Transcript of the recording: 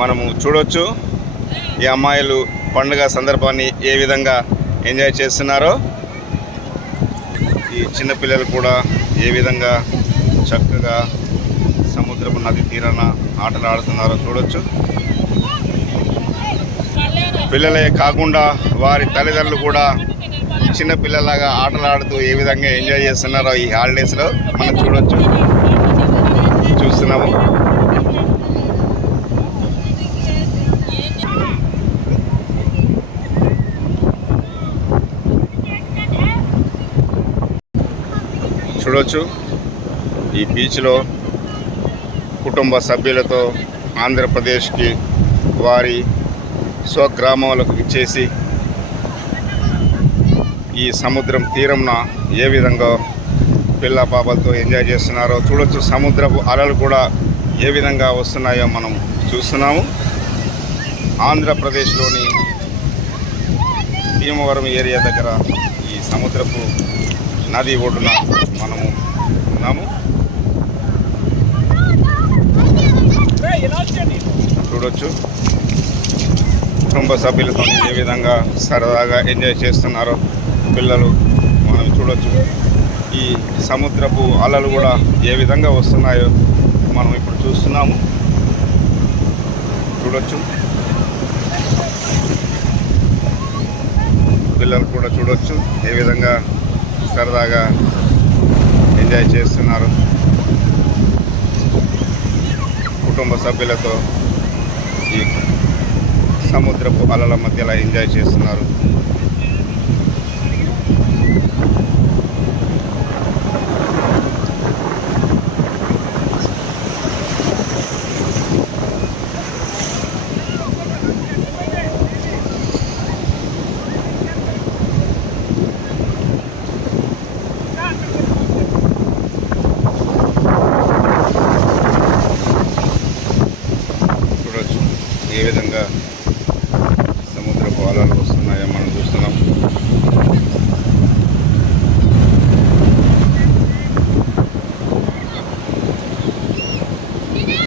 మనము చూడొచ్చు. ఈ అమ్మాయిలు పండుగ సందర్భాన్ని ఏ విధంగా ఎంజాయ్ చేస్తున్నారో, ఈ చిన్నపిల్లలు కూడా ఏ విధంగా చక్కగా సముద్రపు నది తీరాన ఆటలు ఆడుతున్నారో చూడొచ్చు. పిల్లలే కాకుండా వారి తల్లిదండ్రులు కూడా చిన్నపిల్లలాగా ఆటలు ఆడుతూ ఏ విధంగా ఎంజాయ్ చేస్తున్నారో ఈ హాలిడేస్లో మనం చూస్తున్నాము. చూడొచ్చు ఈ బీచ్లో కుటుంబ సభ్యులతో ఆంధ్రప్రదేశ్కి వారి స్వగ్రామాలకు ఇచ్చేసి ఈ సముద్రం తీరంన ఏ విధంగా పిల్ల పాపలతో ఎంజాయ్ చేస్తున్నారో చూడొచ్చు. సముద్రపు అలలు కూడా ఏ విధంగా వస్తున్నాయో మనం చూస్తున్నాము. ఆంధ్రప్రదేశ్లోని భీమవరం ఏరియా దగ్గర ఈ సముద్రపు నది ఒడ్డున మనము ఉన్నాము. చూడొచ్చు కుటుంబ సభ్యులతో ఏ విధంగా సరదాగా ఎంజాయ్ చేస్తున్నారో పిల్లలు మనం చూడొచ్చు. ఈ సముద్రపు అలలు కూడా ఏ విధంగా వస్తున్నాయో మనం ఇప్పుడు చూస్తున్నాము. చూడొచ్చు పిల్లలు కూడా చూడొచ్చు ఏ విధంగా సరదాగా ఎంజాయ్ చేస్తున్నారు. కుటుంబ సభ్యులతో ఈ సముద్రపు అలల మధ్యలో ఎంజాయ్ చేస్తున్నారు. ఏ విధంగా